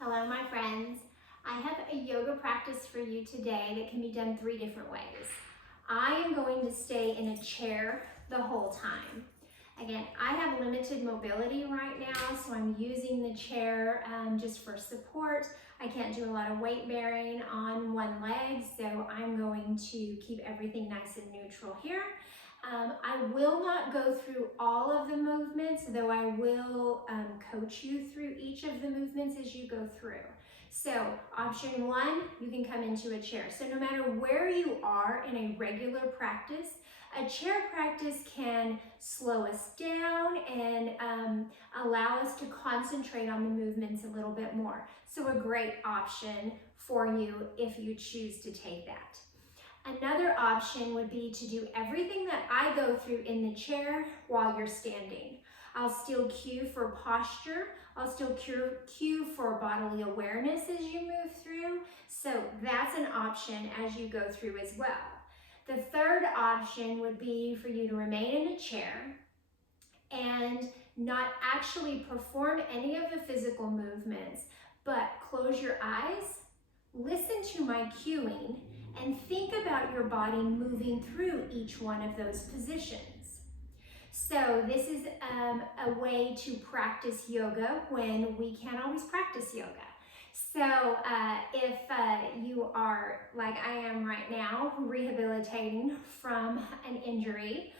Hello, my friends. I have a yoga practice for you today that can be done 3 different ways. I am going to stay in a chair the whole time. Again, I have limited mobility right now, so I'm using the chair just for support. I can't do a lot of weight bearing on one leg, so I'm going to keep everything nice and neutral here. I will not go through all of the movements, though I will coach you through each of the movements as you go through. So option 1, you can come into a chair. So no matter where you are in a regular practice, a chair practice can slow us down and allow us to concentrate on the movements a little bit more. So a great option for you if you choose to take that. Another option would be to do everything that I go through in the chair while you're standing. I'll still cue for posture. I'll still cue for bodily awareness as you move through. So that's an option as you go through as well. The third option would be for you to remain in a chair and not actually perform any of the physical movements, but close your eyes, listen to my cueing, and think about your body moving through each one of those positions. So this is a way to practice yoga when we can't always practice yoga. So if you are, like I am right now, rehabilitating from an injury,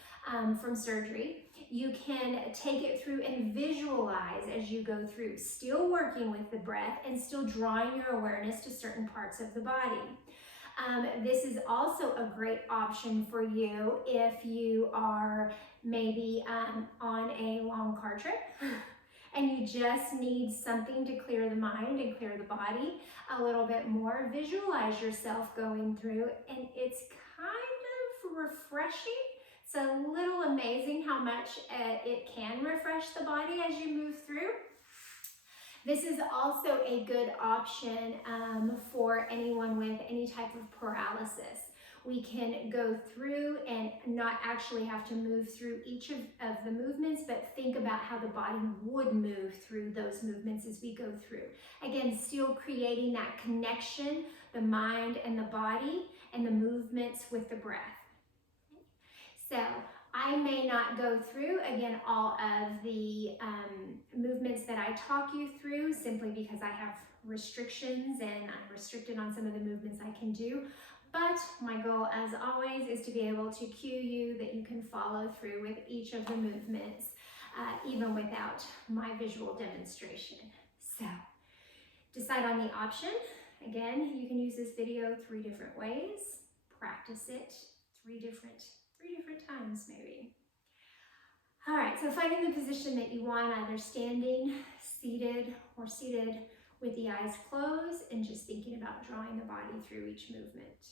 from surgery, you can take it through and visualize as you go through, still working with the breath and still drawing your awareness to certain parts of the body. This is also a great option for you if you are maybe on a long car trip and you just need something to clear the mind and clear the body a little bit more. Visualize yourself going through, and it's kind of refreshing. It's a little amazing how much it can refresh the body as you move through. This is also a good option for anyone with any type of paralysis. We can go through and not actually have to move through each of the movements, but think about how the body would move through those movements as we go through. Again, still creating that connection, the mind and the body, and the movements with the breath. So I may not go through, again, all of the movements that I talk you through simply because I have restrictions and I'm restricted on some of the movements I can do. But my goal, as always, is to be able to cue you that you can follow through with each of the movements, even without my visual demonstration. So decide on the option. Again, you can use this video 3 different ways. Practice it 3 different times maybe. All right, so finding the position that you want, either standing, seated, or seated with the eyes closed and just thinking about drawing the body through each movement.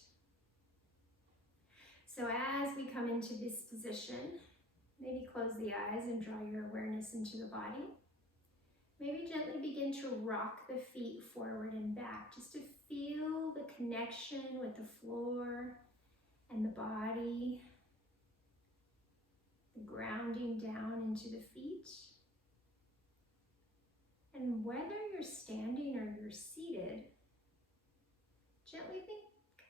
So as we come into this position, maybe close the eyes and draw your awareness into the body. Maybe gently begin to rock the feet forward and back just to feel the connection with the floor and the body. Grounding down into the feet. And whether you're standing or you're seated, gently think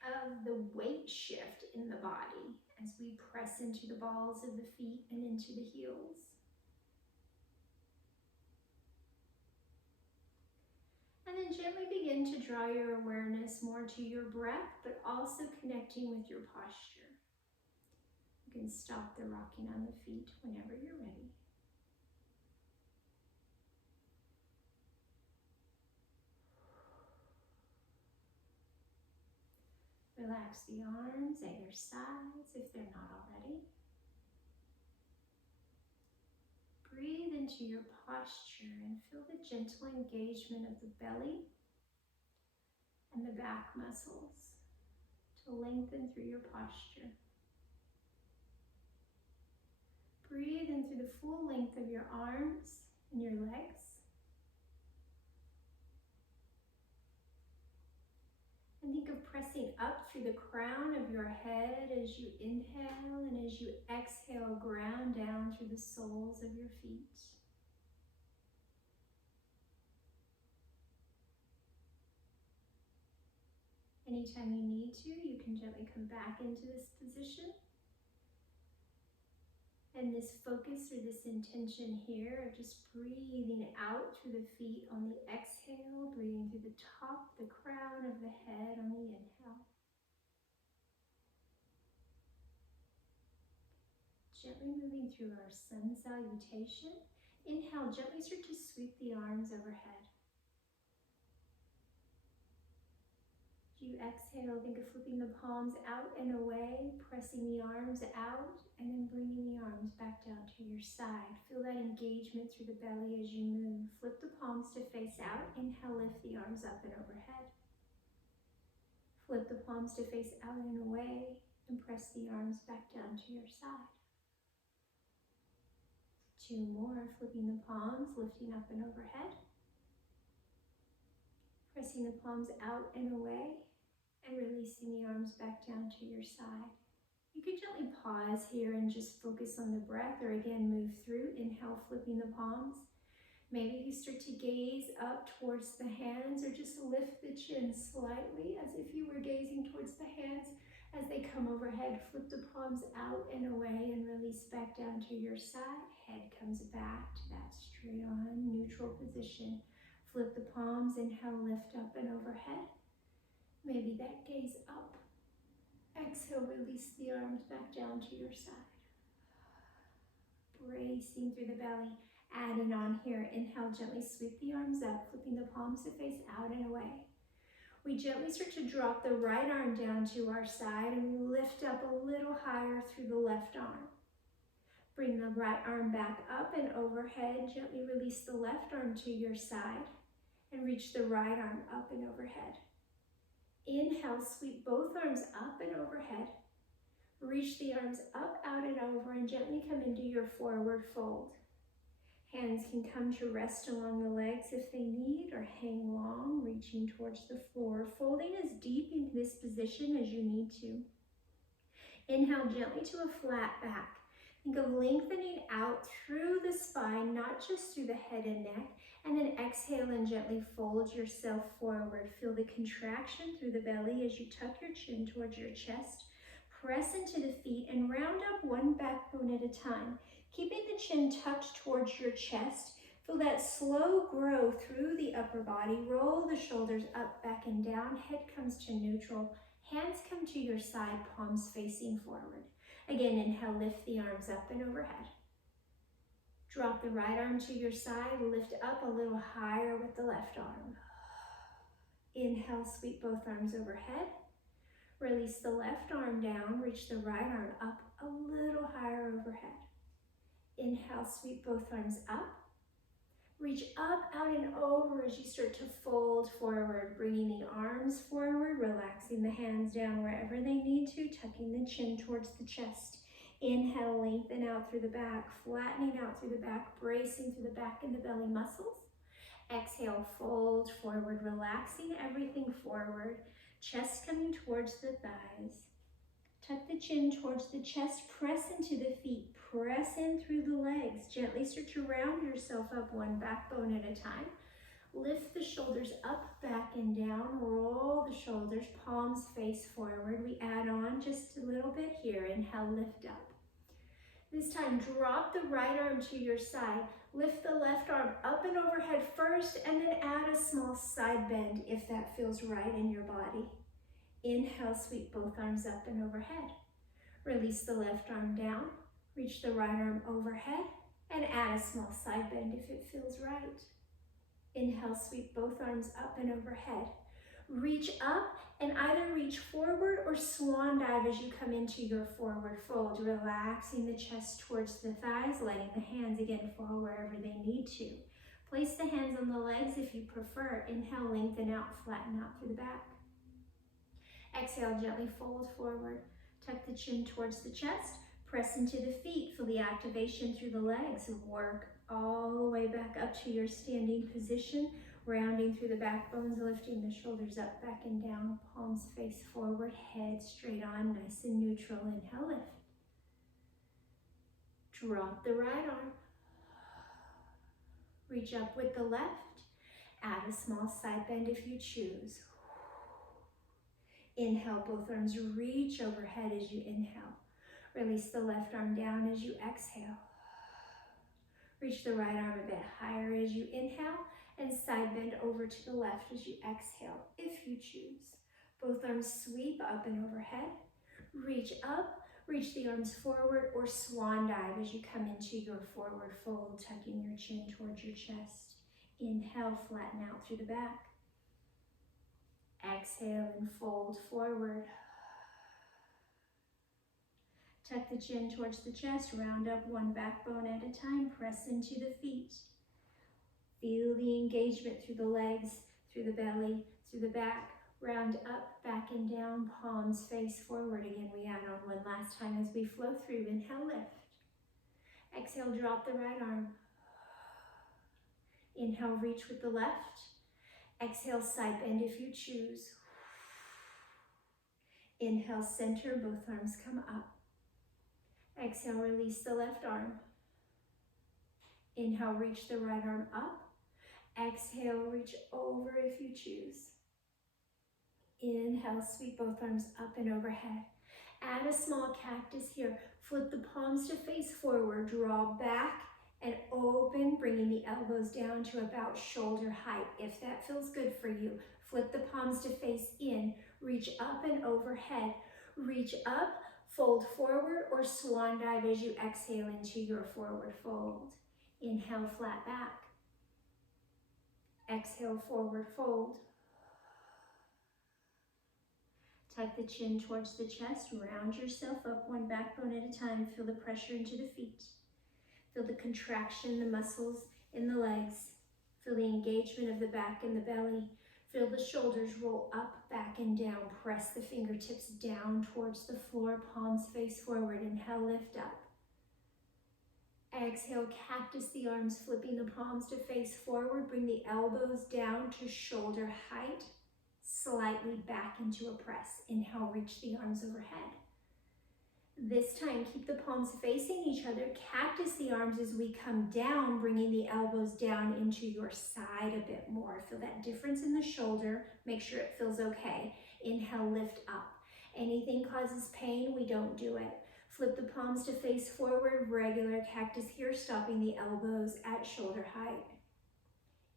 of the weight shift in the body as we press into the balls of the feet and into the heels. And then gently begin to draw your awareness more to your breath, but also connecting with your posture. You can stop the rocking on the feet whenever you're ready. Relax the arms either sides if they're not already. Breathe into your posture and feel the gentle engagement of the belly and the back muscles to lengthen through your posture. Breathe in through the full length of your arms and your legs. And think of pressing up through the crown of your head as you inhale, and as you exhale, ground down through the soles of your feet. Anytime you need to, you can gently come back into this position. And this focus or this intention here of just breathing out through the feet on the exhale, breathing through the top, the crown of the head on the inhale. Gently moving through our sun salutation. Inhale, gently start to sweep the arms overhead. You exhale, think of flipping the palms out and away, pressing the arms out, and then bringing the arms back down to your side. Feel that engagement through the belly as you move. Flip the palms to face out. Inhale, lift the arms up and overhead. Flip the palms to face out and away, and press the arms back down to your side. 2 more, flipping the palms, lifting up and overhead. Pressing the palms out and away, and releasing the arms back down to your side. You can gently pause here and just focus on the breath, or again move through. Inhale, flipping the palms. Maybe you start to gaze up towards the hands, or just lift the chin slightly as if you were gazing towards the hands as they come overhead. Flip the palms out and away and release back down to your side. Head comes back to that straight on neutral position. Flip the palms, inhale, lift up and overhead. Maybe that gaze up. Exhale, release the arms back down to your side. Bracing through the belly. Adding on here. Inhale, gently sweep the arms up, flipping the palms to face out and away. We gently start to drop the right arm down to our side, and we lift up a little higher through the left arm. Bring the right arm back up and overhead. Gently release the left arm to your side, and reach the right arm up and overhead. Inhale, sweep both arms up and overhead. Reach the arms up, out, and over, and gently come into your forward fold. Hands can come to rest along the legs if they need, or hang long, reaching towards the floor. Folding as deep into this position as you need to. Inhale gently to a flat back. Think of lengthening out through the spine, not just through the head and neck. And then exhale and gently fold yourself forward. Feel the contraction through the belly as you tuck your chin towards your chest. Press into the feet and round up one backbone at a time. Keeping the chin tucked towards your chest. Feel that slow grow through the upper body. Roll the shoulders up, back, and down. Head comes to neutral. Hands come to your side, palms facing forward. Again, inhale, lift the arms up and overhead. Drop the right arm to your side, lift up a little higher with the left arm. Inhale, sweep both arms overhead. Release the left arm down, reach the right arm up a little higher overhead. Inhale, sweep both arms up. Reach up, out, and over as you start to fold forward, bringing the arms forward, relaxing the hands down wherever they need to, tucking the chin towards the chest. Inhale, lengthen out through the back, flattening out through the back, bracing through the back and the belly muscles. Exhale, fold forward, relaxing everything forward, chest coming towards the thighs. Tuck the chin towards the chest, press into the feet, press in through the legs. Gently start to round yourself up one backbone at a time. Lift the shoulders up, back, and down. Roll the shoulders, palms face forward. We add on just a little bit here. Inhale, lift up. This time, drop the right arm to your side. Lift the left arm up and overhead first, and then add a small side bend if that feels right in your body. Inhale, sweep both arms up and overhead. Release the left arm down. Reach the right arm overhead, and add a small side bend if it feels right. Inhale, sweep both arms up and overhead. Reach up and either reach forward or swan dive as you come into your forward fold, relaxing the chest towards the thighs, letting the hands again fall wherever they need to. Place the hands on the legs if you prefer. Inhale, lengthen out, flatten out through the back. Exhale, gently fold forward. Tuck the chin towards the chest. Press into the feet. Feel the activation through the legs. Work all the way back up to your standing position. Rounding through the backbones, lifting the shoulders up, back, and down. Palms face forward, head straight on, nice and neutral. Inhale, lift. Drop the right arm. Reach up with the left. Add a small side bend if you choose. Inhale, both arms reach overhead as you inhale. Release the left arm down as you exhale. Reach the right arm a bit higher as you inhale and side bend over to the left as you exhale, if you choose. Both arms sweep up and overhead. Reach up, reach the arms forward or swan dive as you come into your forward fold, tucking your chin towards your chest. Inhale, flatten out through the back. Exhale and fold forward. Tuck the chin towards the chest, round up one backbone at a time, press into the feet. Feel the engagement through the legs, through the belly, through the back. Round up, back and down, palms face forward. Again, we add on one last time as we flow through. Inhale, lift. Exhale, drop the right arm. Inhale, reach with the left. Exhale, side bend if you choose. Inhale, center, both arms come up. Exhale, release the left arm. Inhale, reach the right arm up. Exhale, reach over if you choose. Inhale, sweep both arms up and overhead. Add a small cactus here. Flip the palms to face forward. Draw back and open, bringing the elbows down to about shoulder height. If that feels good for you, flip the palms to face in. Reach up and overhead. Reach up, fold forward, or swan dive as you exhale into your forward fold. Inhale, flat back. Exhale, forward fold. Tuck the chin towards the chest, round yourself up one backbone at a time. Feel the pressure into the feet. Feel the contraction in the muscles in the legs. Feel the engagement of the back and the belly. Feel the shoulders roll up, back, and down. Press the fingertips down towards the floor, palms face forward. Inhale, lift up. Exhale, cactus the arms, flipping the palms to face forward. Bring the elbows down to shoulder height. Slightly back into a press. Inhale, reach the arms overhead. This time, keep the palms facing each other. Cactus the arms as we come down, bringing the elbows down into your side a bit more. Feel that difference in the shoulder. Make sure it feels okay. Inhale, lift up. Anything causes pain, we don't do it. Flip the palms to face forward. Regular cactus here, stopping the elbows at shoulder height.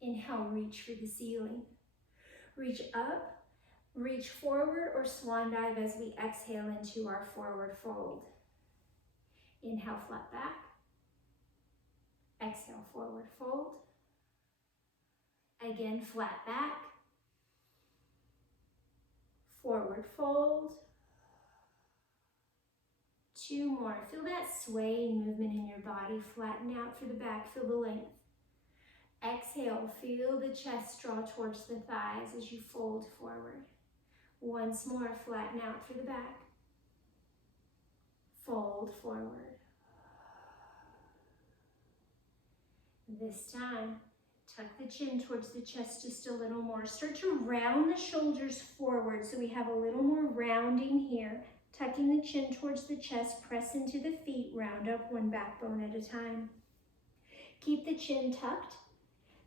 Inhale, reach for the ceiling. Reach up, reach forward, or swan dive as we exhale into our forward fold. Inhale, flat back. Exhale, forward fold. Again, flat back. Forward fold. Two more. Feel that swaying movement in your body. Flatten out through the back. Feel the length. Exhale, feel the chest draw towards the thighs as you fold forward. Once more, flatten out through the back. Fold forward. This time, tuck the chin towards the chest just a little more. Start to round the shoulders forward so we have a little more rounding here. Tucking the chin towards the chest, press into the feet, round up one backbone at a time. Keep the chin tucked.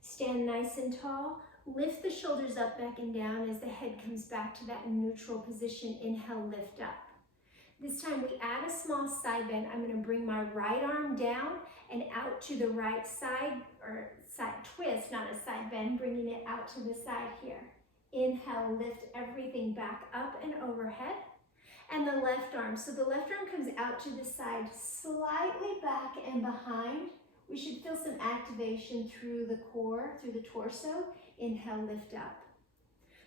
Stand nice and tall. Lift the shoulders up, back and down as the head comes back to that neutral position. Inhale, lift up. This time we add a small side bend. I'm going to bring my right arm down and out to the right side, or side twist, not a side bend, bringing it out to the side here. Inhale, lift everything back up and overhead. And the left arm. So the left arm comes out to the side, slightly back and behind. We should feel some activation through the core, through the torso. Inhale, lift up.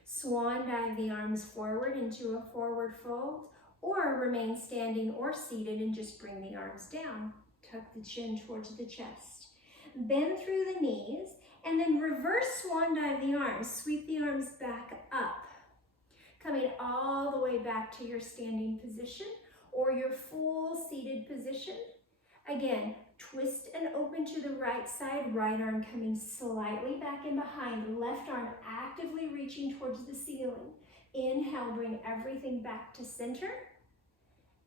Swan dive the arms forward into a forward fold, or remain standing or seated and just bring the arms down. Tuck the chin towards the chest. Bend through the knees, and then reverse swan dive the arms. Sweep the arms back up. Coming all the way back to your standing position or your full seated position. Again, twist and open to the right side, right arm coming slightly back and behind, left arm actively reaching towards the ceiling. Inhale, bring everything back to center.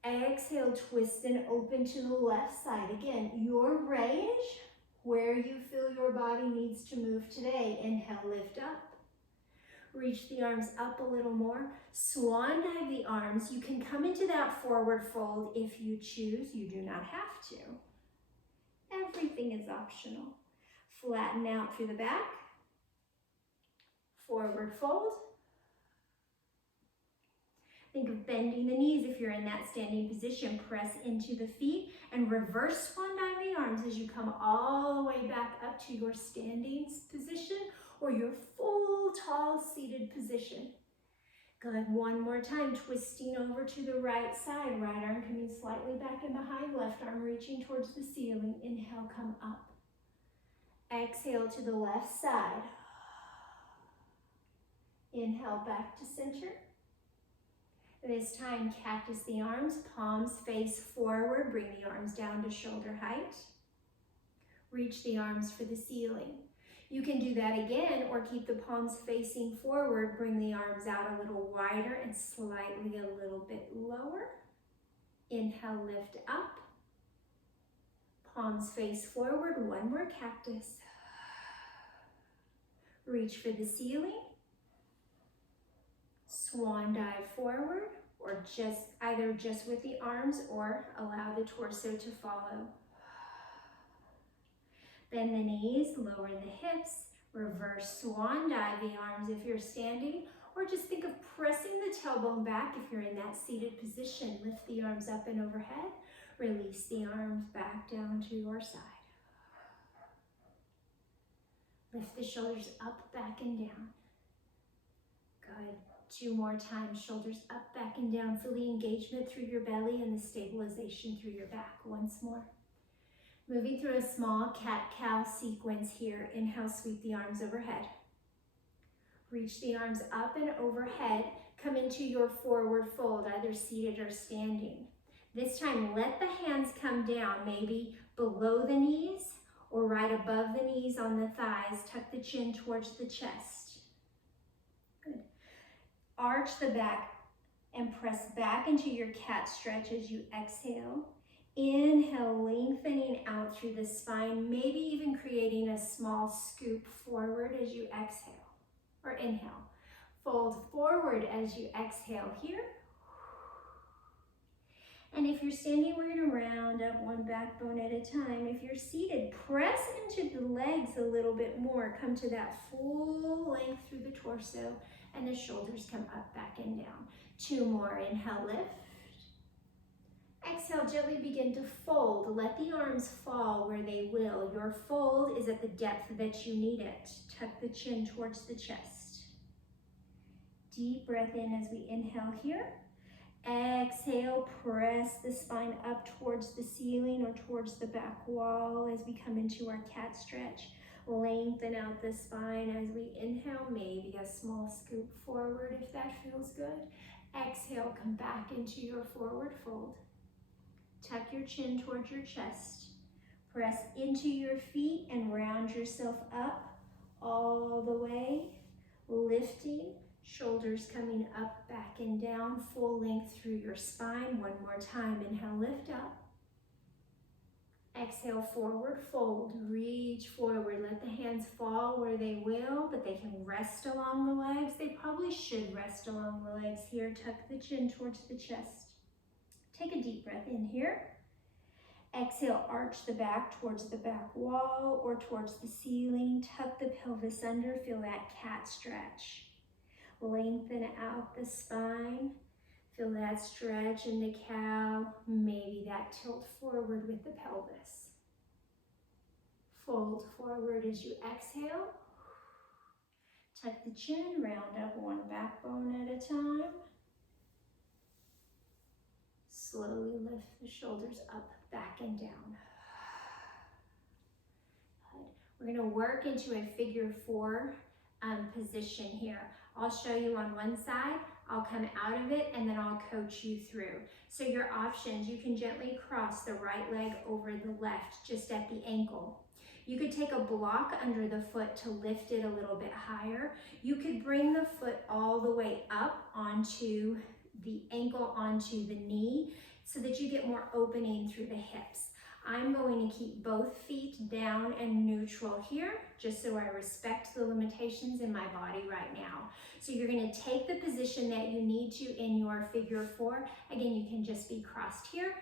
Exhale, twist and open to the left side. Again, your range, where you feel your body needs to move today. Inhale, lift up. Reach the arms up a little more. Swan dive the arms. You can come into that forward fold if you choose. You do not have to. Everything is optional. Flatten out through the back. Forward fold. Think of bending the knees if you're in that standing position. Press into the feet and reverse swan dive the arms as you come all the way back up to your standing position or your full tall seated position. Good, one more time, twisting over to the right side. Right arm coming slightly back and behind, left arm reaching towards the ceiling. Inhale, come up. Exhale to the left side. Inhale, back to center. This time, cactus the arms, palms face forward. Bring the arms down to shoulder height. Reach the arms for the ceiling. You can do that again or keep the palms facing forward. Bring the arms out a little wider and slightly a little bit lower. Inhale, lift up. Palms face forward. One more cactus. Reach for the ceiling. Swan dive forward, or either just with the arms or allow the torso to follow. Bend the knees, lower the hips, reverse swan dive the arms if you're standing, or just think of pressing the tailbone back if you're in that seated position. Lift the arms up and overhead, release the arms back down to your side. Lift the shoulders up, back, and down. Good. Two more times, shoulders up, back, and down. Feel the engagement through your belly and the stabilization through your back. Once more. Moving through a small cat-cow sequence here. Inhale, sweep the arms overhead. Reach the arms up and overhead. Come into your forward fold, either seated or standing. This time, let the hands come down, maybe below the knees or right above the knees on the thighs. Tuck the chin towards the chest. Good. Arch the back and press back into your cat stretch as you exhale. Inhale, lengthening out through the spine, maybe even creating a small scoop forward as you exhale, or inhale. Fold forward as you exhale here. And if you're standing, we're going to round up one backbone at a time. If you're seated, press into the legs a little bit more. Come to that full length through the torso, and the shoulders come up, back, and down. Two more. Inhale, lift. Exhale, gently begin to fold. Let the arms fall where they will. Your fold is at the depth that you need it. Tuck the chin towards the chest. Deep breath in as we inhale here. Exhale, press the spine up towards the ceiling or towards the back wall as we come into our cat stretch. Lengthen out the spine as we inhale, maybe a small scoop forward if that feels good. Exhale, come back into your forward fold. Tuck your chin towards your chest. Press into your feet and round yourself up all the way, lifting. Shoulders coming up, back, and down, full length through your spine. One more time. Inhale, lift up. Exhale, forward fold. Reach forward. Let the hands fall where they will, but they can rest along the legs. They probably should rest along the legs here. Tuck the chin towards the chest. Take a deep breath in here. Exhale, arch the back towards the back wall or towards the ceiling. Tuck the pelvis under. Feel that cat stretch. Lengthen out the spine. Feel that stretch in the cow. Maybe that tilt forward with the pelvis. Fold forward as you exhale. Tuck the chin, round up one backbone at a time. Slowly lift the shoulders up, back, and down. Good. We're going to work into a figure four position here. I'll show you on one side, I'll come out of it, and then I'll coach you through. So your options, you can gently cross the right leg over the left, just at the ankle. You could take a block under the foot to lift it a little bit higher. You could bring the foot all the way up onto the ankle, onto the knee, so that you get more opening through the hips. I'm going to keep both feet down and neutral here, just so I respect the limitations in my body right now. So you're going to take the position that you need to in your figure 4. Again, you can just be crossed here.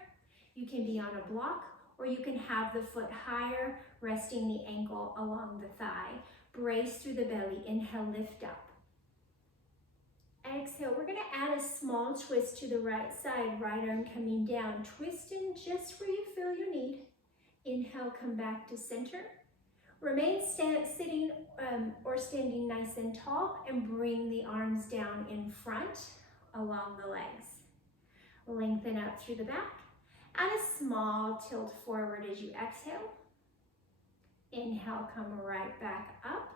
You can be on a block, or you can have the foot higher, resting the ankle along the thigh. Brace through the belly. Inhale, lift up. Exhale, we're going to add a small twist to the right side, right arm coming down. Twist in just where you feel you need. Inhale, come back to center. Remain sitting or standing nice and tall, and bring the arms down in front along the legs. Lengthen up through the back. Add a small tilt forward as you exhale. Inhale, come right back up.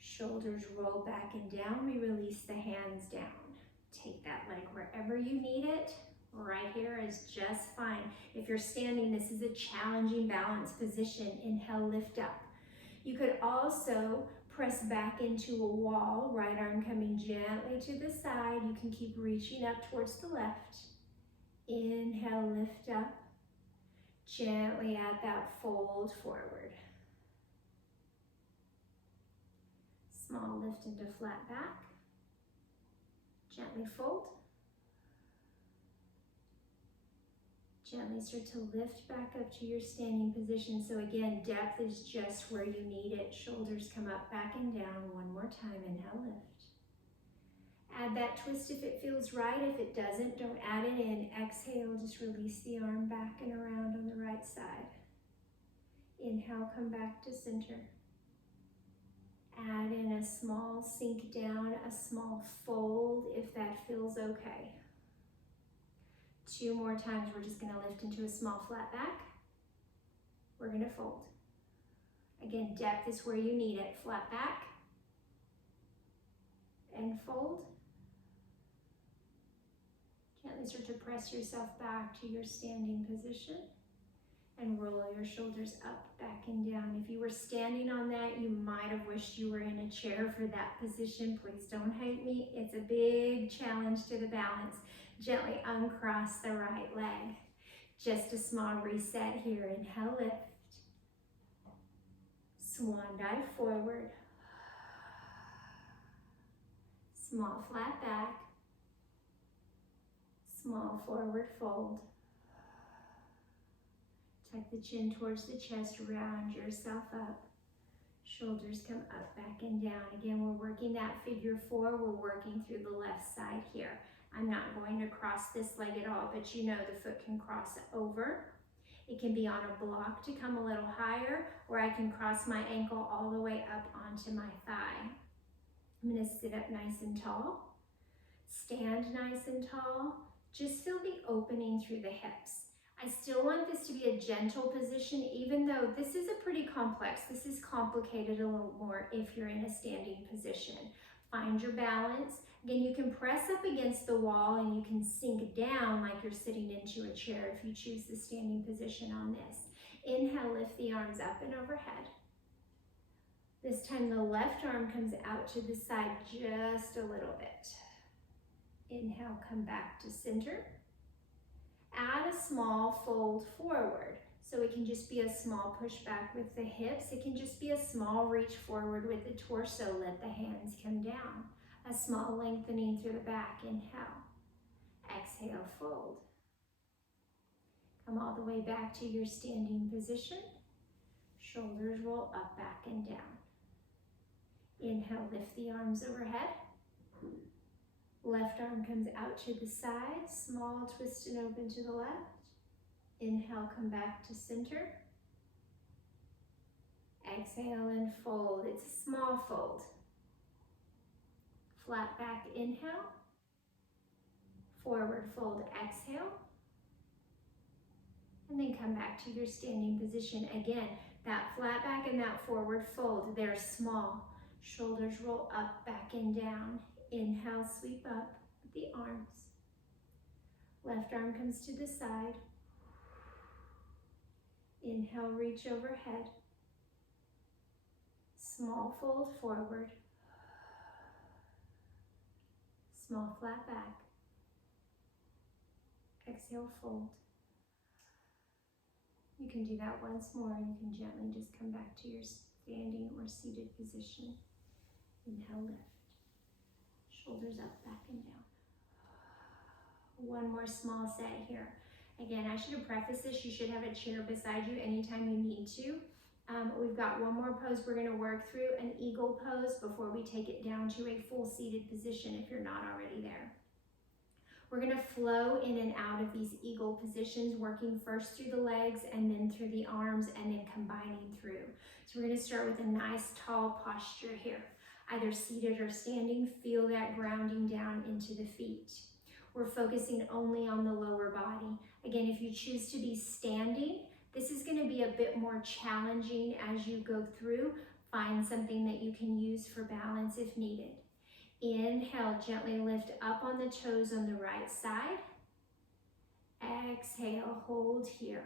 Shoulders roll back and down. We release the hands down. Take that leg wherever you need it. Right here is just fine. If you're standing, this is a challenging balance position. Inhale, lift up. You could also press back into a wall, right arm coming gently to the side. You can keep reaching up towards the left. Inhale, lift up. Gently add that fold forward. Small lift into flat back. Gently fold. Gently start to lift back up to your standing position. So again, depth is just where you need it. Shoulders come up, back and down. One more time. Inhale, lift. Add that twist if it feels right. If it doesn't, don't add it in. Exhale, just release the arm back and around on the right side. Inhale, come back to center. Add in a small sink down, a small fold if that feels okay. 2 more times, we're just going to lift into a small flat back. We're going to fold. Again, depth is where you need it. Flat back and fold. Gently start to press yourself back to your standing position and roll your shoulders up, back and down. If you were standing on that, you might have wished you were in a chair for that position. Please don't hate me. It's a big challenge to the balance. Gently uncross the right leg. Just a small reset here. Inhale, lift. Swan dive forward. Small flat back. Small forward fold. Tuck the chin towards the chest, round yourself up. Shoulders come up, back and down. Again, we're working that figure 4. We're working through the left side here. I'm not going to cross this leg at all, but you know the foot can cross over. It can be on a block to come a little higher, or I can cross my ankle all the way up onto my thigh. I'm going to sit up nice and tall. Stand nice and tall. Just feel the opening through the hips. I still want this to be a gentle position, even though this is a pretty complex. This is complicated a little more if you're in a standing position. Find your balance. Again, you can press up against the wall and you can sink down like you're sitting into a chair if you choose the standing position on this. Inhale, lift the arms up and overhead. This time the left arm comes out to the side just a little bit. Inhale, come back to center. Add a small fold forward. So it can just be a small push back with the hips. It can just be a small reach forward with the torso. Let the hands come down. A small lengthening through the back. Inhale. Exhale, fold. Come all the way back to your standing position. Shoulders roll up, back and down. Inhale, lift the arms overhead. Left arm comes out to the side, small twist and open to the left. Inhale, come back to center. Exhale and fold. It's a small fold. Flat back, inhale. Forward fold, exhale. And then come back to your standing position. Again, that flat back and that forward fold, they're small. Shoulders roll up, back and down. Inhale, sweep up with the arms. Left arm comes to the side. Inhale, reach overhead. Small fold forward. Small flat back. Exhale, fold. You can do that once more. You can gently just come back to your standing or seated position. Inhale, lift. Shoulders up, back and down. One more small set here. Again, I should have prefaced this. You should have a chair beside you anytime you need to. We've got one more pose we're going to work through, an eagle pose, before we take it down to a full seated position if you're not already there. We're going to flow in and out of these eagle positions, working first through the legs and then through the arms and then combining through. So we're going to start with a nice tall posture here, either seated or standing. Feel that grounding down into the feet. We're focusing only on the lower body. Again, if you choose to be standing, this is going to be a bit more challenging as you go through. Find something that you can use for balance if needed. Inhale, gently lift up on the toes on the right side. Exhale, hold here.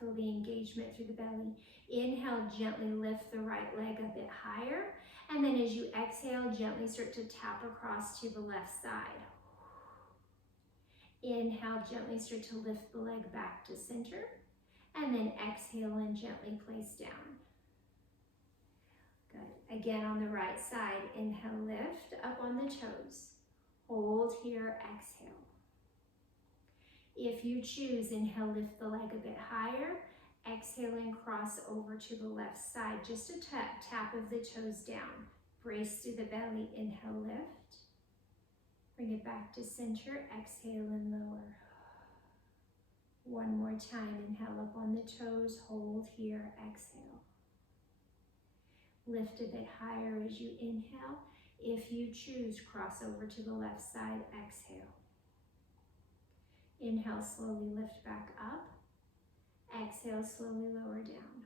Feel the engagement through the belly. Inhale, gently lift the right leg a bit higher. And then as you exhale, gently start to tap across to the left side. Inhale, gently start to lift the leg back to center. And then exhale and gently place down. Good. Again on the right side, inhale, lift up on the toes. Hold here, exhale. If you choose, inhale, lift the leg a bit higher. Exhale and cross over to the left side. Just a tap of the toes down. Brace through the belly, inhale, lift. Bring it back to center, exhale and lower. One more time, inhale up on the toes, hold here, exhale. Lift a bit higher as you inhale. If you choose, cross over to the left side, exhale. Inhale, slowly lift back up. Exhale, slowly lower down.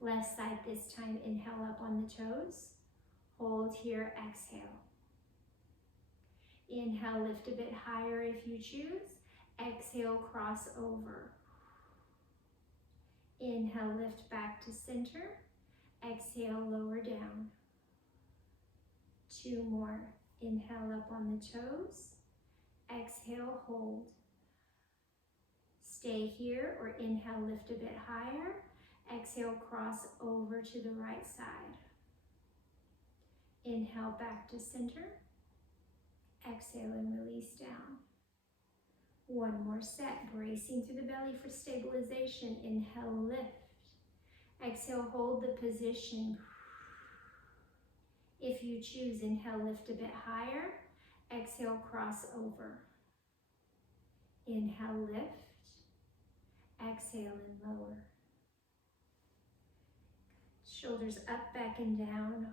Left side this time, inhale up on the toes. Hold here, exhale. Inhale, lift a bit higher if you choose. Exhale, cross over. Inhale, lift back to center. Exhale, lower down. Two more. Inhale up on the toes. Exhale, hold. Stay here or inhale, lift a bit higher. Exhale, cross over to the right side. Inhale, back to center. Exhale and release down. One more set, bracing through the belly for stabilization. Inhale, lift. Exhale, hold the position. If you choose, inhale, lift a bit higher. Exhale, cross over. Inhale, lift. Exhale and lower. Shoulders up, back and down.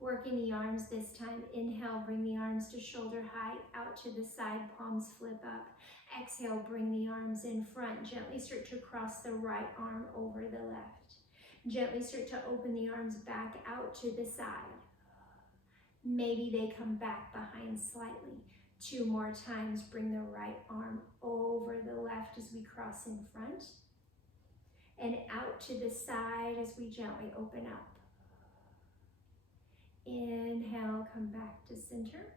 Working the arms this time. Inhale, bring the arms to shoulder height, out to the side, palms flip up. Exhale, bring the arms in front. Gently start to cross the right arm over the left. Gently start to open the arms back out to the side. Maybe they come back behind slightly. Two more times, bring the right arm over the left as we cross in front. And out to the side as we gently open up. Inhale, come back to center.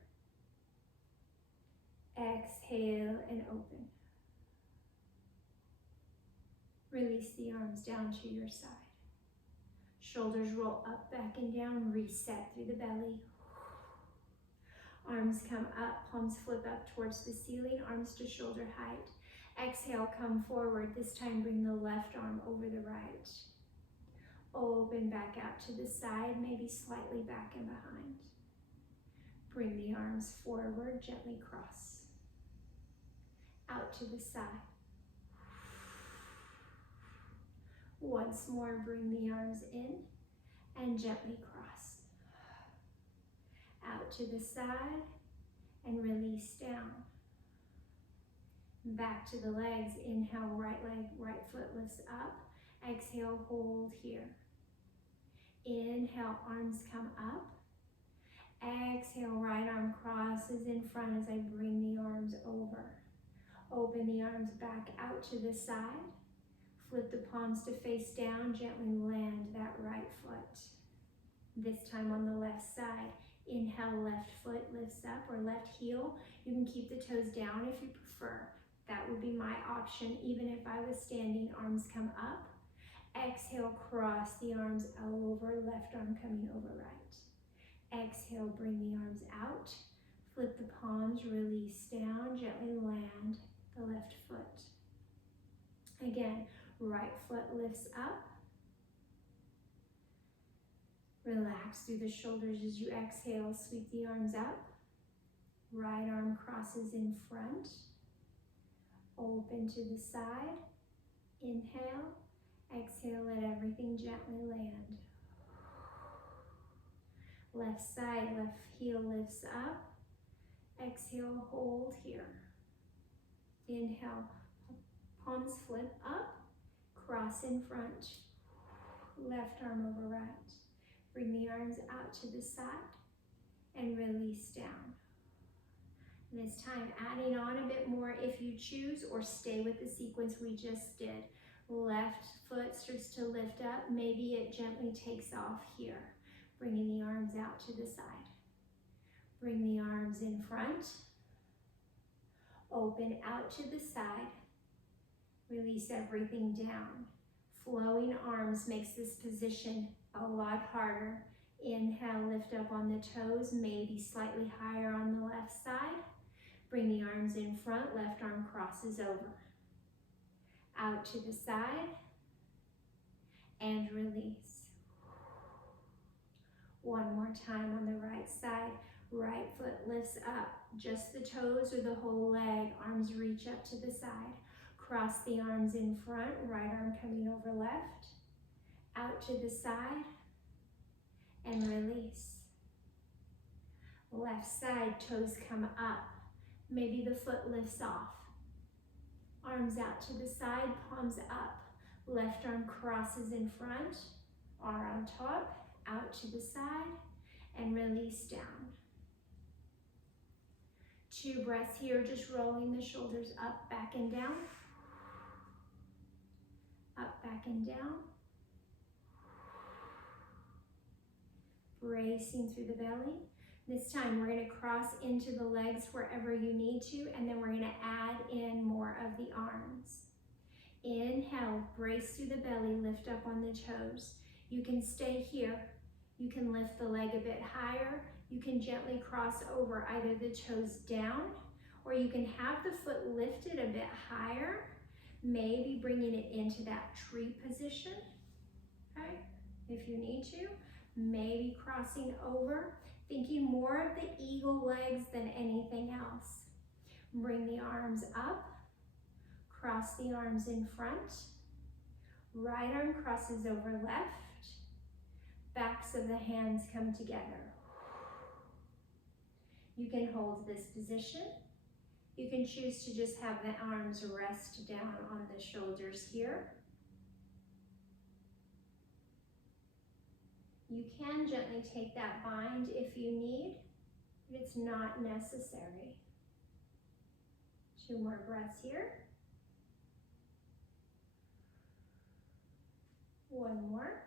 Exhale and open. Release the arms down to your side. Shoulders roll up, back and down. Reset through the belly. Arms come up, palms flip up towards the ceiling, arms to shoulder height. Exhale, come forward. This time, bring the left arm over the right. Open back out to the side, maybe slightly back and behind. Bring the arms forward, gently cross. Out to the side. Once more, bring the arms in and gently cross. Out to the side and release down. Back to the legs. Inhale, right leg, right foot lifts up. Exhale, hold here. Inhale, arms come up. Exhale, right arm crosses in front as I bring the arms over. Open the arms back out to the side. Flip the palms to face down. Gently land that right foot. This time on the left side. Inhale, left foot lifts up or left heel. You can keep the toes down if you prefer. That would be my option, even if I was standing, arms come up. Exhale, cross the arms over, left arm coming over right. Exhale, bring the arms out. Flip the palms, release down, gently land the left foot. Again, right foot lifts up. Relax through the shoulders as you exhale, sweep the arms up. Right arm crosses in front. Open to the side. Inhale. Exhale, let everything gently land. Left side, left heel lifts up. Exhale, hold here. Inhale, palms flip up, cross in front. Left arm over right. Bring the arms out to the side and release down. This time, adding on a bit more if you choose, or stay with the sequence we just did. Left foot starts to lift up. Maybe it gently takes off here. Bringing the arms out to the side. Bring the arms in front. Open out to the side. Release everything down. Flowing arms makes this position a lot harder. Inhale, lift up on the toes, maybe slightly higher on the left side. Bring the arms in front, left arm crosses over. Out to the side, and release. One more time on the right side. Right foot lifts up, just the toes or the whole leg. Arms reach up to the side. Cross the arms in front, right arm coming over left. Out to the side, and release. Left side, toes come up. Maybe the foot lifts off. Arms out to the side, palms up. Left arm crosses in front, arm on top, out to the side, and release down. 2 breaths here, just rolling the shoulders up, back and down. Up, back and down. Bracing through the belly. This time we're going to cross into the legs wherever you need to, and then we're going to add in more of the arms. Inhale, brace through the belly, lift up on the toes. You can stay here. You can lift the leg a bit higher. You can gently cross over either the toes down, or you can have the foot lifted a bit higher, maybe bringing it into that tree position, okay, if you need to. Maybe crossing over, thinking more of the eagle legs than anything else. Bring the arms up, cross the arms in front. Right arm crosses over left. Backs of the hands come together. You can hold this position. You can choose to just have the arms rest down on the shoulders here. You can gently take that bind if you need, but it's not necessary. 2 more breaths here. 1 more.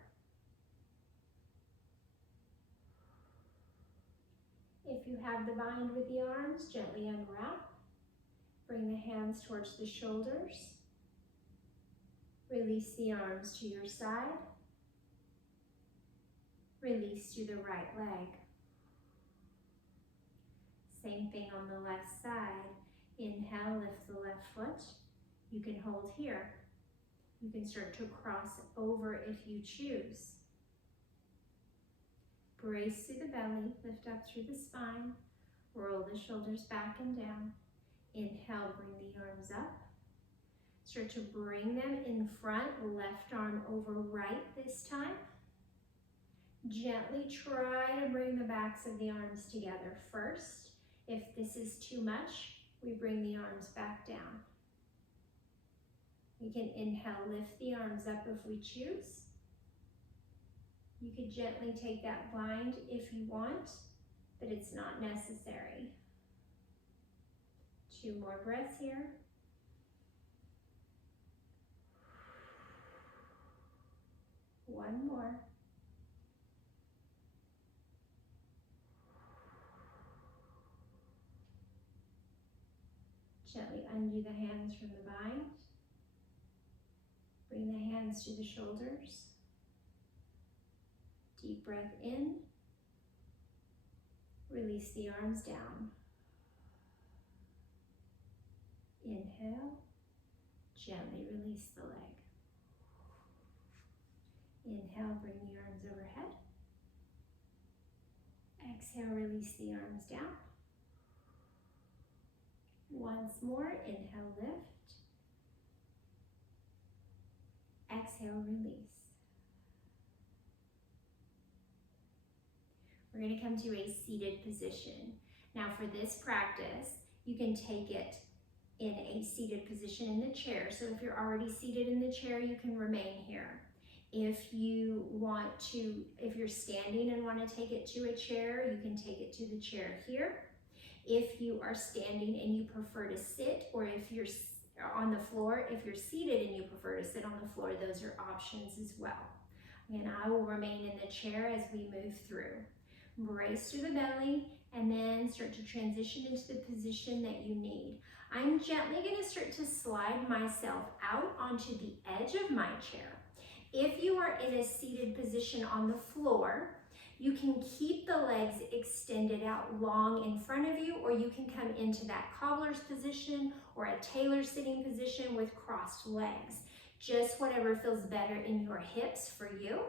If you have the bind with the arms, gently unwrap. Bring the hands towards the shoulders. Release the arms to your side. Release to the right leg. Same thing on the left side. Inhale, lift the left foot. You can hold here. You can start to cross over if you choose. Brace through the belly, lift up through the spine. Roll the shoulders back and down. Inhale, bring the arms up. Start to bring them in front, left arm over right this time. Gently try to bring the backs of the arms together first. If this is too much, we bring the arms back down. We can inhale, lift the arms up if we choose. You could gently take that bind if you want, but it's not necessary. 2 more breaths here. 1 more. Gently undo the hands from the bind. Bring the hands to the shoulders. Deep breath in. Release the arms down. Inhale. Gently release the leg. Inhale, bring the arms overhead. Exhale, release the arms down. Once more, inhale, lift. Exhale, release. We're going to come to a seated position. Now for this practice, you can take it in a seated position in the chair. So if you're already seated in the chair, you can remain here. If you're standing and want to take it to a chair, you can take it to the chair here. If you are standing and you prefer to sit, or if you're on the floor, if you're seated and you prefer to sit on the floor, those are options as well. And I will remain in the chair as we move through. Brace through the belly and then start to transition into the position that you need. I'm gently going to start to slide myself out onto the edge of my chair. If you are in a seated position on the floor, you can keep the legs extended out long in front of you, or you can come into that cobbler's position or a tailor sitting position with crossed legs. Just whatever feels better in your hips for you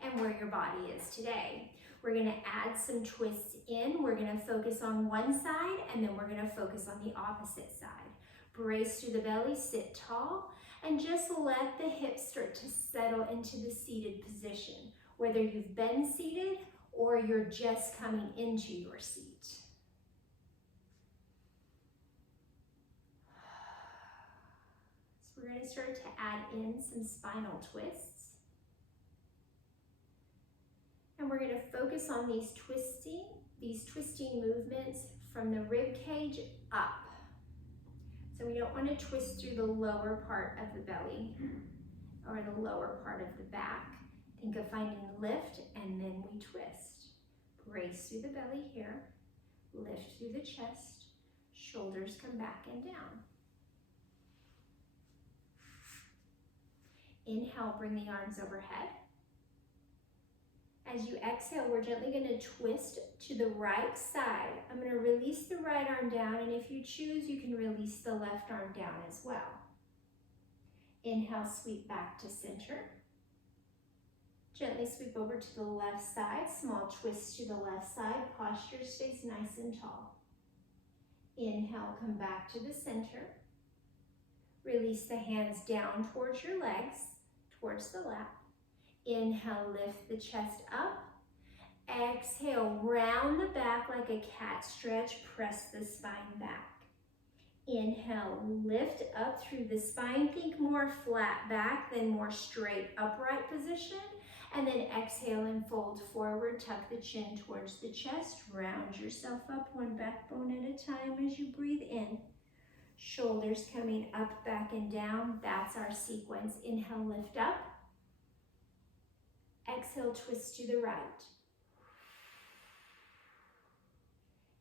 and where your body is today. We're going to add some twists in. We're going to focus on one side, and then we're going to focus on the opposite side. Brace through the belly, sit tall, and just let the hips start to settle into the seated position, whether you've been seated or you're just coming into your seat. So we're going to start to add in some spinal twists. And we're going to focus on these twisting movements from the rib cage up. So we don't want to twist through the lower part of the belly or the lower part of the back. Think of finding lift and then we twist. Brace through the belly here, lift through the chest, shoulders come back and down. Inhale, bring the arms overhead. As you exhale, we're gently going to twist to the right side. I'm going to release the right arm down, and if you choose, you can release the left arm down as well. Inhale, sweep back to center. Gently sweep over to the left side, small twist to the left side, posture stays nice and tall. Inhale, come back to the center. Release the hands down towards your legs, towards the lap. Inhale, lift the chest up. Exhale, round the back like a cat stretch, press the spine back. Inhale, lift up through the spine. Think more flat back than more straight upright position. And then exhale and fold forward, tuck the chin towards the chest, round yourself up one backbone at a time as you breathe in. Shoulders coming up, back, and down. That's our sequence. Inhale, lift up. Exhale, twist to the right.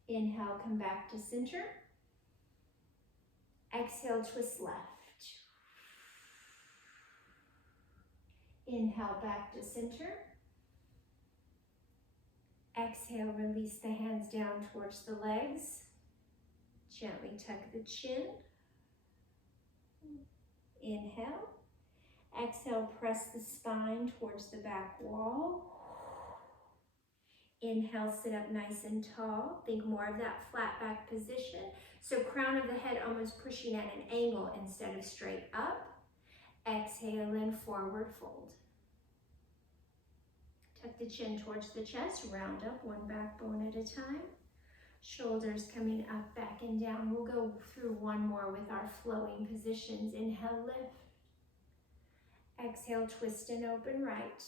Inhale, come back to center. Exhale, twist left. Inhale, back to center. Exhale, release the hands down towards the legs. Gently tuck the chin. Inhale. Exhale, press the spine towards the back wall. Inhale, sit up nice and tall. Think more of that flat back position. So crown of the head almost pushing at an angle instead of straight up. Exhale and forward fold. Tuck the chin towards the chest, round up one backbone at a time. Shoulders coming up, back, and down. We'll go through one more with our flowing positions. Inhale, lift. Exhale, twist and open right.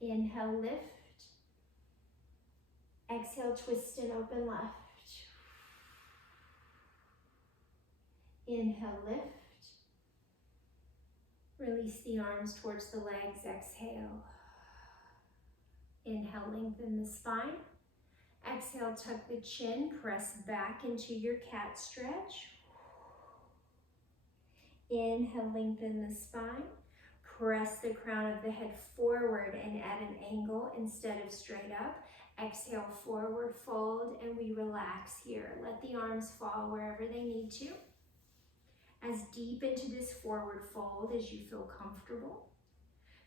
Inhale, lift. Exhale, twist and open left. Inhale, lift. Release the arms towards the legs, exhale. Inhale, lengthen the spine. Exhale, tuck the chin, press back into your cat stretch. Inhale, lengthen the spine. Press the crown of the head forward and at an angle instead of straight up. Exhale, forward fold, and we relax here. Let the arms fall wherever they need to. As deep into this forward fold as you feel comfortable.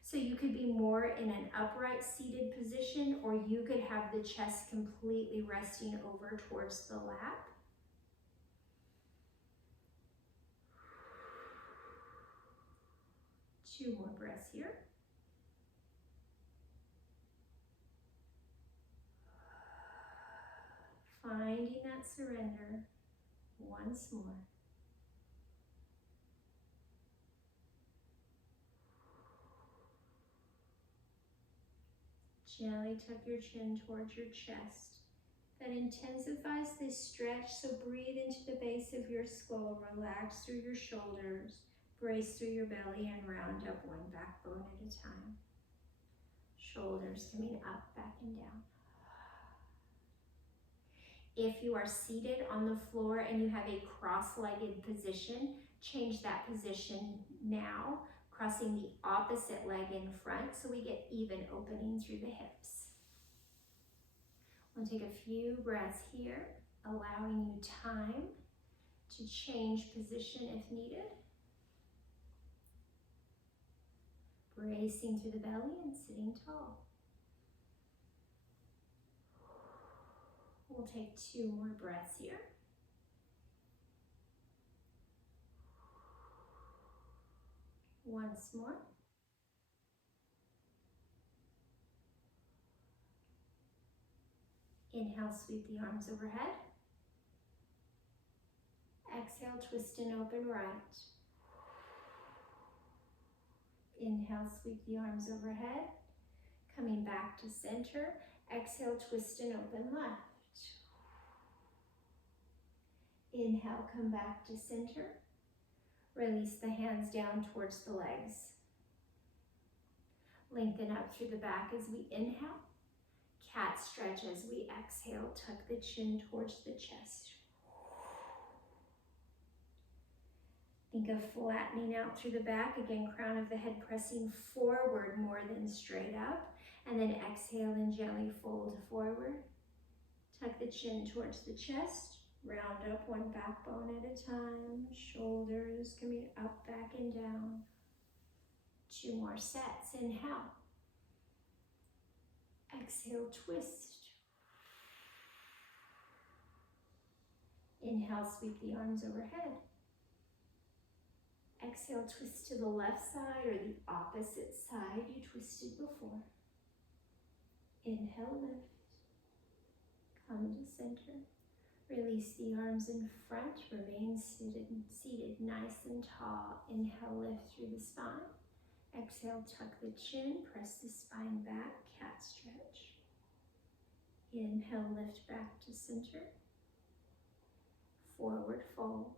So you could be more in an upright seated position, or you could have the chest completely resting over towards the lap. Two more breaths here. Finding that surrender once more. Gently tuck your chin towards your chest. That intensifies this stretch, so breathe into the base of your skull, relax through your shoulders, brace through your belly, and round up one backbone at a time. Shoulders coming up, back, and down. If you are seated on the floor and you have a cross-legged position, change that position now, crossing the opposite leg in front so we get even opening through the hips. We'll take a few breaths here, allowing you time to change position if needed. Bracing through the belly and sitting tall. We'll take two more breaths here. Once more. Inhale, sweep the arms overhead. Exhale, twist and open right. Inhale, sweep the arms overhead. Coming back to center. Exhale, twist and open left. Inhale, come back to center. Release the hands down towards the legs. Lengthen up through the back as we inhale. Cat stretch as we exhale. Tuck the chin towards the chest. Think of flattening out through the back. Again, crown of the head pressing forward more than straight up. And then exhale and gently fold forward. Tuck the chin towards the chest. Round up one backbone at a time. Shoulders coming up, back, and down. Two more sets. Inhale. Exhale, twist. Inhale, sweep the arms overhead. Exhale, twist to the left side or the opposite side you twisted before. Inhale, lift. Come to center. Release the arms in front. Remain seated nice and tall. Inhale, lift through the spine. Exhale, tuck the chin. Press the spine back. Cat stretch. Inhale, lift back to center. Forward fold.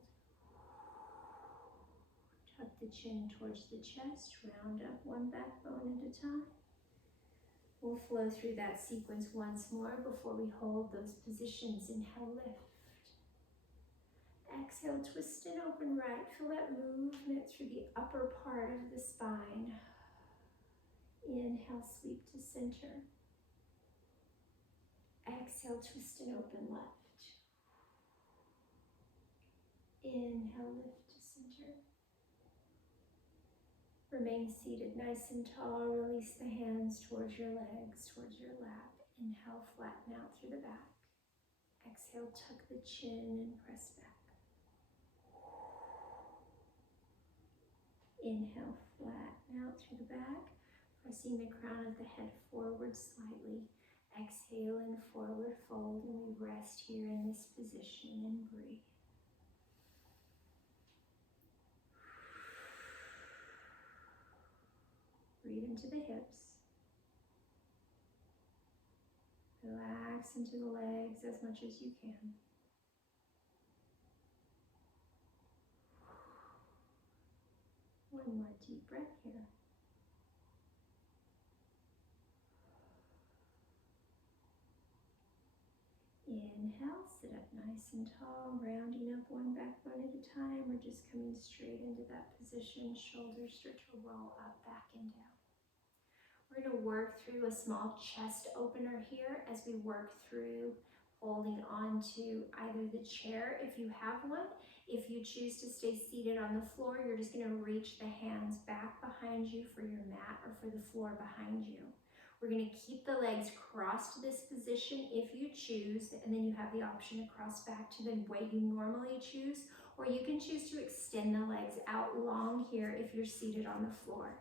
Tuck the chin towards the chest. Round up one backbone at a time. We'll flow through that sequence once more before we hold those positions. Inhale, lift. Exhale, twist and open right. Feel that movement through the upper part of the spine. Inhale, sweep to center. Exhale, twist and open left. Inhale, lift to center. Remain seated nice and tall. Release the hands towards your legs, towards your lap. Inhale, flatten out through the back. Exhale, tuck the chin and press back. Inhale, flatten out through the back, pressing the crown of the head forward slightly. Exhale and forward fold, and we rest here in this position and breathe. Breathe into the hips. Relax into the legs as much as you can. One more deep breath here. Inhale, sit up nice and tall, rounding up one backbone at a time. We're just coming straight into that position. Shoulders start to roll up, back and down. We're going to work through a small chest opener here as we work through holding on to either the chair if you have one. If you choose to stay seated on the floor, you're just going to reach the hands back behind you for your mat or for the floor behind you. We're going to keep the legs crossed to this position if you choose, and then you have the option to cross back to the way you normally choose, or you can choose to extend the legs out long here if you're seated on the floor.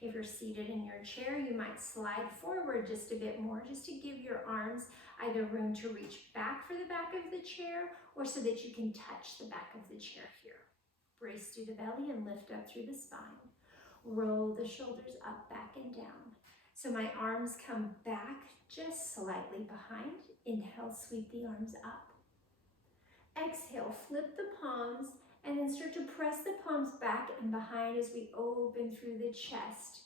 If you're seated in your chair, you might slide forward just a bit more just to give your arms either room to reach back for the back of the chair or so that you can touch the back of the chair here. Brace through the belly and lift up through the spine. Roll the shoulders up, back, and down. So my arms come back just slightly behind. Inhale, sweep the arms up. Exhale, flip the palms and then start to press the palms back and behind as we open through the chest.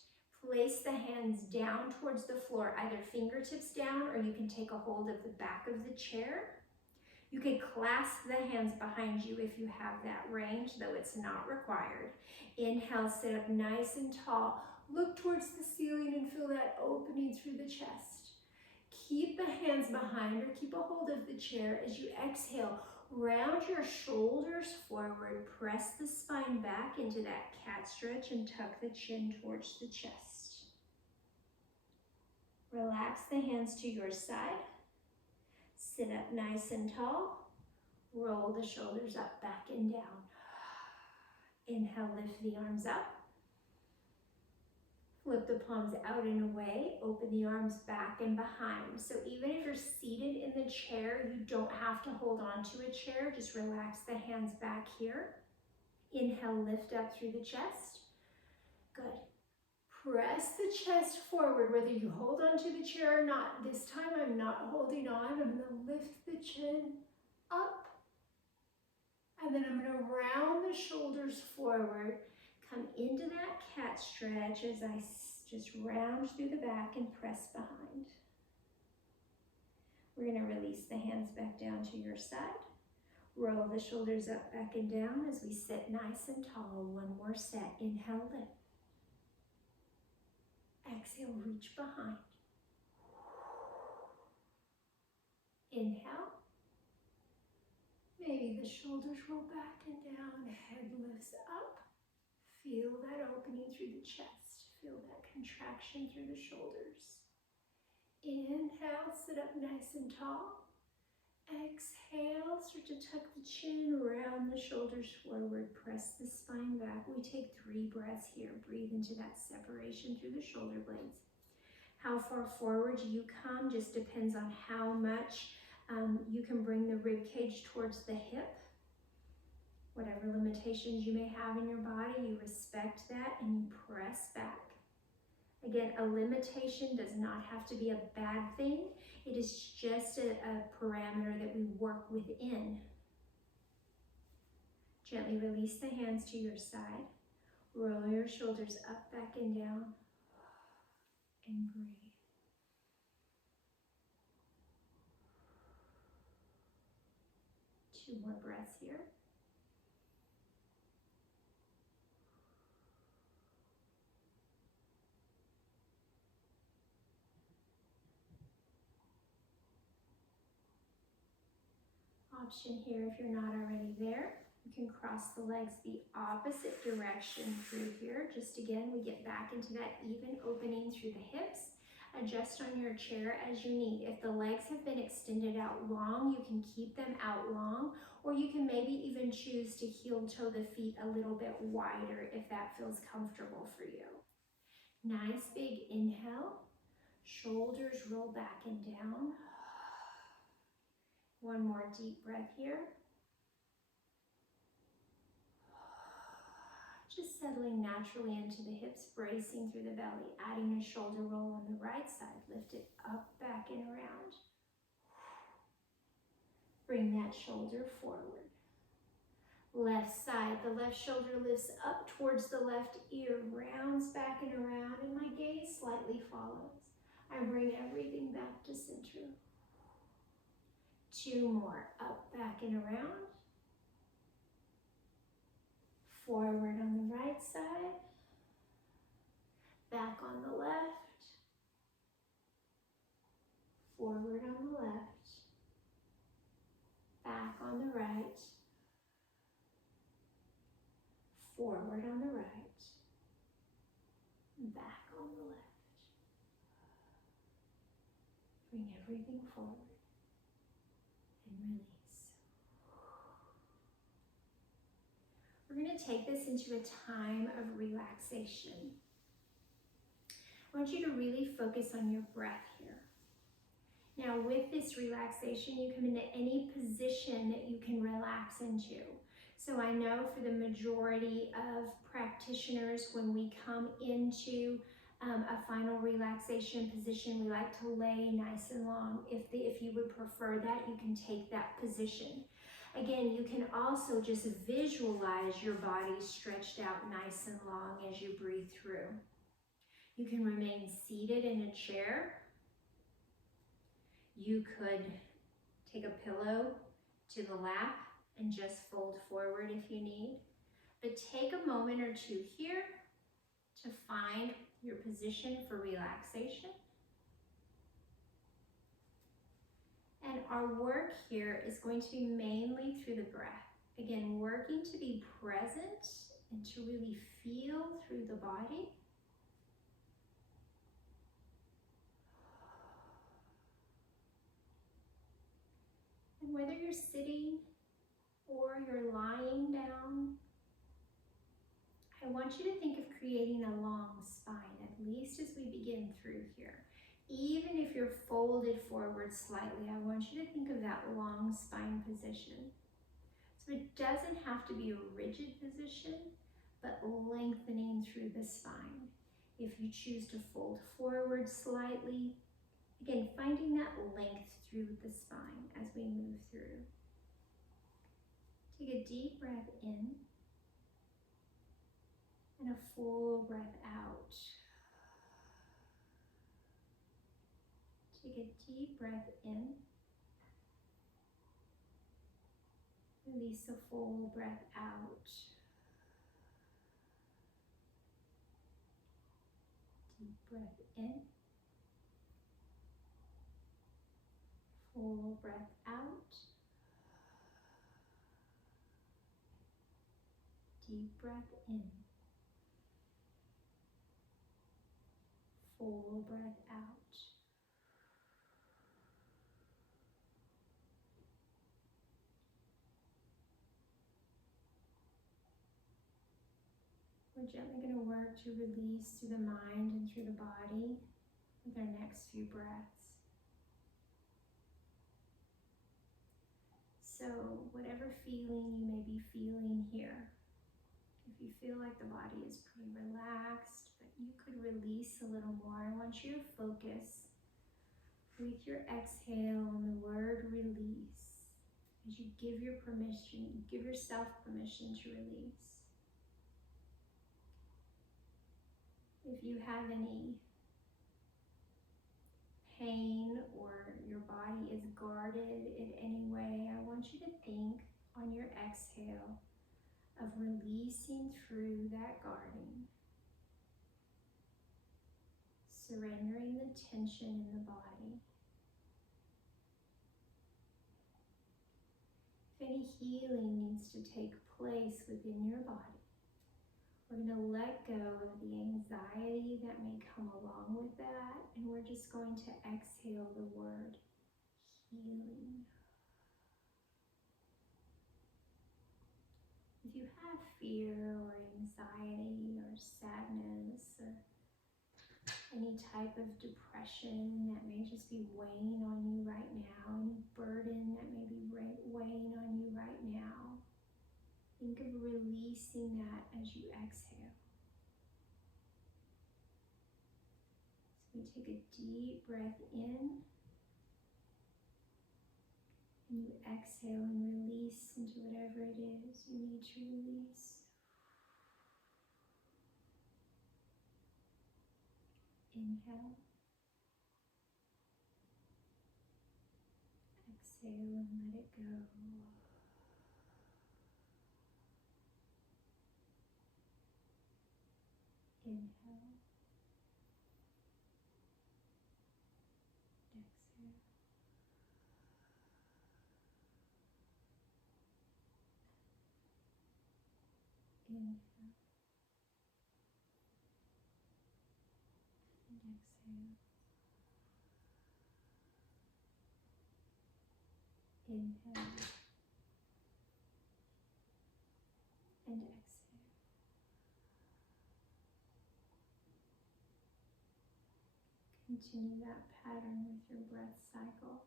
Place the hands down towards the floor, either fingertips down or you can take a hold of the back of the chair. You can clasp the hands behind you if you have that range, though it's not required. Inhale, sit up nice and tall. Look towards the ceiling and feel that opening through the chest. Keep the hands behind or keep a hold of the chair as you exhale. Round your shoulders forward, press the spine back into that cat stretch and tuck the chin towards the chest. Relax the hands to your side. Sit up nice and tall. Roll the shoulders up, back, and down. Inhale, lift the arms up. Flip the palms out and away. Open the arms back and behind. So even if you're seated in the chair, you don't have to hold on to a chair. Just relax the hands back here. Inhale, lift up through the chest. Good. Press the chest forward, whether you hold on to the chair or not. This time I'm not holding on. I'm going to lift the chin up. And then I'm going to round the shoulders forward. Come into that cat stretch as I just round through the back and press behind. We're going to release the hands back down to your side. Roll the shoulders up, back, and down as we sit nice and tall. One more set. Inhale, lift. Exhale, reach behind. Inhale. Maybe the shoulders roll back and down. Head lifts up. Feel that opening through the chest. Feel that contraction through the shoulders. Inhale, sit up nice and tall. Exhale, start to tuck the chin, round the shoulders forward, press the spine back. We take 3 breaths here. Breathe into that separation through the shoulder blades. How far forward you come just depends on how much you can bring the rib cage towards the hip. Whatever limitations you may have in your body, you respect that and you press back. Again, a limitation does not have to be a bad thing. It is just a parameter that we work within. Gently release the hands to your side. Roll your shoulders up, back, and down. And breathe. Two more breaths here. Option here if you're not already there. You can cross the legs the opposite direction through here. Just again, we get back into that even opening through the hips. Adjust on your chair as you need. If the legs have been extended out long, you can keep them out long, or you can maybe even choose to heel toe the feet a little bit wider if that feels comfortable for you. Nice big inhale. Shoulders roll back and down. One more deep breath here. Just settling naturally into the hips, bracing through the belly, adding a shoulder roll on the right side. Lift it up, back, and around. Bring that shoulder forward. Left side, the left shoulder lifts up towards the left ear, rounds back and around, and my gaze slightly follows. I bring everything back to center. 2 more. Up, back, and around. Forward on the right side. Back on the left. Forward on the left. Back on the right. Forward on the right. Back on the left. Bring everything forward and release. We're going to take this into a time of relaxation. I want you to really focus on your breath here. Now, with this relaxation, you come into any position that you can relax into. So I know for the majority of practitioners, when we come into a final relaxation position, we like to lay nice and long. If you would prefer that, you can take that position. Again, you can also just visualize your body stretched out nice and long as you breathe through. You can remain seated in a chair. You could take a pillow to the lap and just fold forward if you need. But take a moment or two here to find your position for relaxation. And our work here is going to be mainly through the breath. Again, working to be present and to really feel through the body. And whether you're sitting or you're lying down, I want you to think of creating a long spine, at least as we begin through here. Even if you're folded forward slightly, I want you to think of that long spine position. So it doesn't have to be a rigid position, but lengthening through the spine. If you choose to fold forward slightly, again, finding that length through the spine as we move through. Take a deep breath in and a full breath out. Take a deep breath in. Release a full breath out. Deep breath in. Full breath out. Deep breath in. Full breath out. We're gently going to work to release through the mind and through the body with our next few breaths. So whatever feeling you may be feeling here, if you feel like the body is pretty relaxed, but you could release a little more, I want you to focus with your exhale on the word release. As you give your permission, you give yourself permission to release. If you have any pain or your body is guarded in any way, I want you to think on your exhale of releasing through that guarding, surrendering the tension in the body. If any healing needs to take place within your body, we're going to let go of the anxiety that may come along with that, and we're just going to exhale the word healing. If you have fear or anxiety or sadness or any type of depression that may just be weighing on you right now, any burden that may be weighing on you right now, think of releasing that as you exhale. So we take a deep breath in, and you exhale and release into whatever it is you need to release. Inhale. exhale and let it go. Inhale. Exhale. Inhale. And exhale. Inhale. And exhale. Continue that pattern with your breath cycle,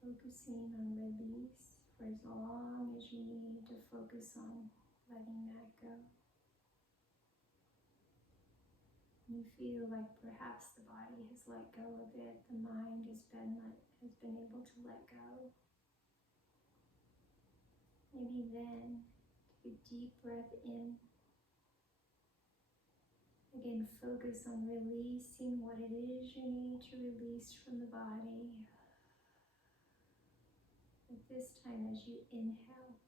focusing on release for as long as you need to focus on letting that go. You feel like perhaps the body has let go a bit, the mind has been able to let go. Maybe then take a deep breath in. Again, focus on releasing what it is you need to release from the body. But this time, as you inhale,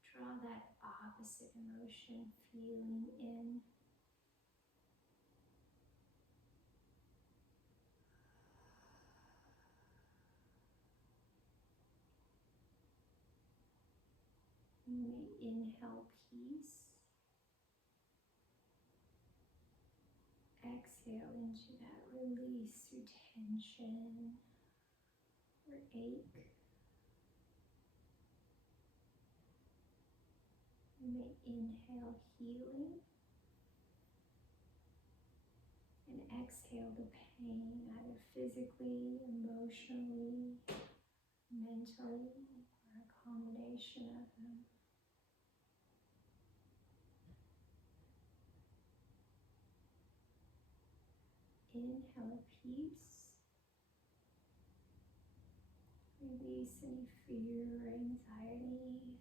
draw that opposite emotion, feeling in. You may inhale peace. Exhale into that release through tension or ache. You may inhale healing and exhale the pain, either physically, emotionally, mentally, or a combination of them. Inhale peace. Release any fear or anxiety.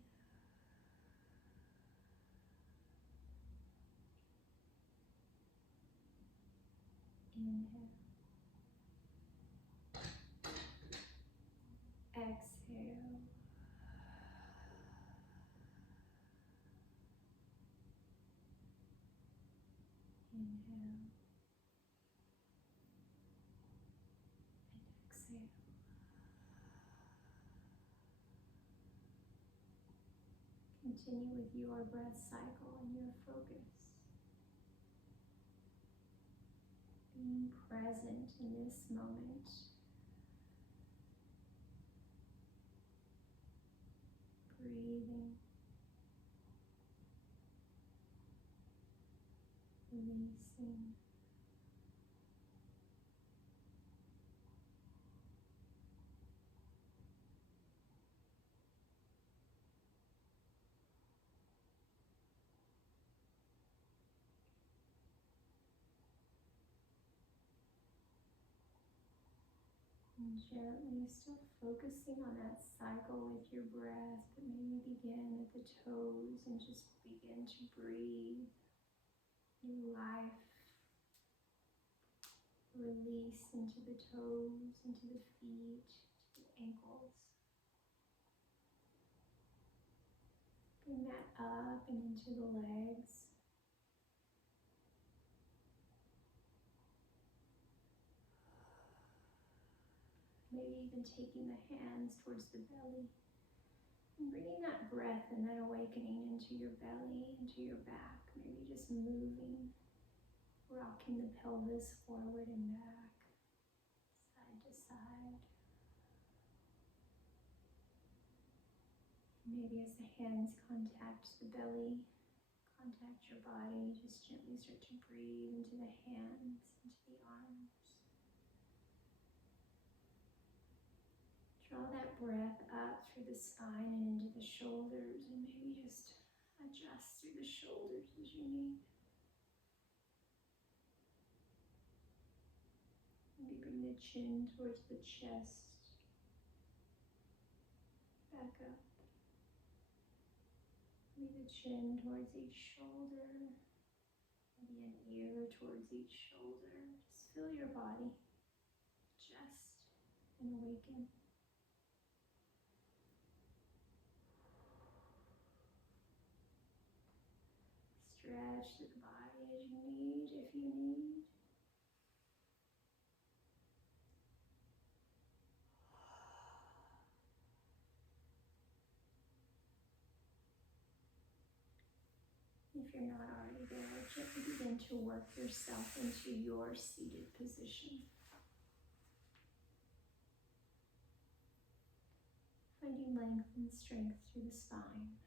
Inhale. Exhale. Inhale. And exhale. Continue with your breath cycle and your focus. Being present in this moment. Breathing. Releasing. And gently still focusing on that cycle with your breath, but maybe begin at the toes and just begin to breathe new life. Release into the toes, into the feet, to the ankles. Bring that up and into the legs. Maybe even taking the hands towards the belly. And bringing that breath and that awakening into your belly, into your back. Maybe just moving, rocking the pelvis forward and back, side to side. Maybe as the hands contact the belly, contact your body, just gently start to breathe into the hands, into the arms. Draw that breath up through the spine and into the shoulders, and maybe just adjust through the shoulders as you need. Maybe bring the chin towards the chest. Back up. Maybe the chin towards each shoulder. Maybe an ear towards each shoulder. Just feel your body adjust and awaken. stretch through the body as you need, if you need. If you're not already there, gently begin to work yourself into your seated position. Finding length and strength through the spine.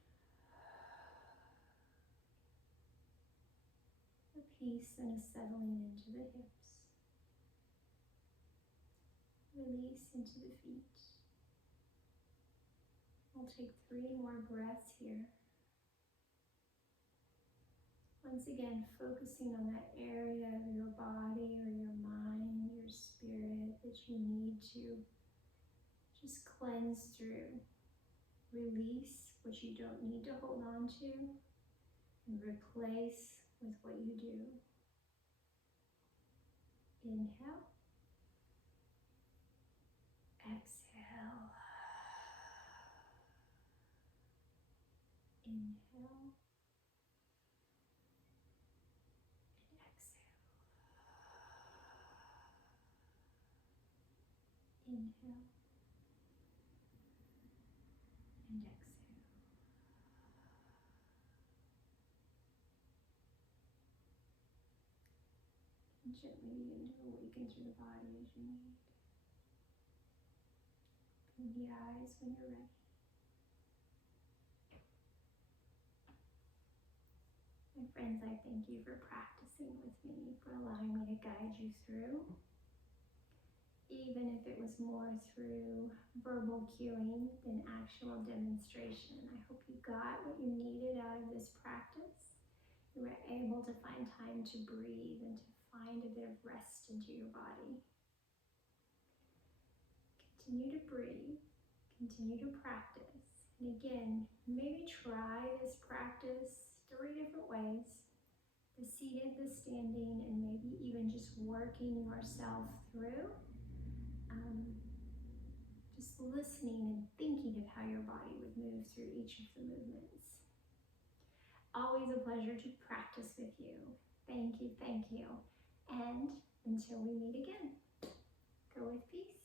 A peace and a settling into the hips. Release into the feet. We'll take 3 more breaths here. Once again, focusing on that area of your body or your mind, your spirit that you need to just cleanse through. Release what you don't need to hold on to and replace with what you do. Inhale. Exhale. Inhale. And exhale. Inhale. And exhale. And gently begin to awaken through the body as you need. Open the eyes when you're ready. My friends, I thank you for practicing with me, for allowing me to guide you through. Even if it was more through verbal cueing than actual demonstration. I hope you got what you needed out of this practice. You were able to find time to breathe and to find a bit of rest into your body. Continue to breathe, continue to practice. And again, maybe try this practice 3 different ways. The seated, the standing, and maybe even just working yourself through. Just listening and thinking of how your body would move through each of the movements. Always a pleasure to practice with you. Thank you, thank you. And until we meet again, go with peace.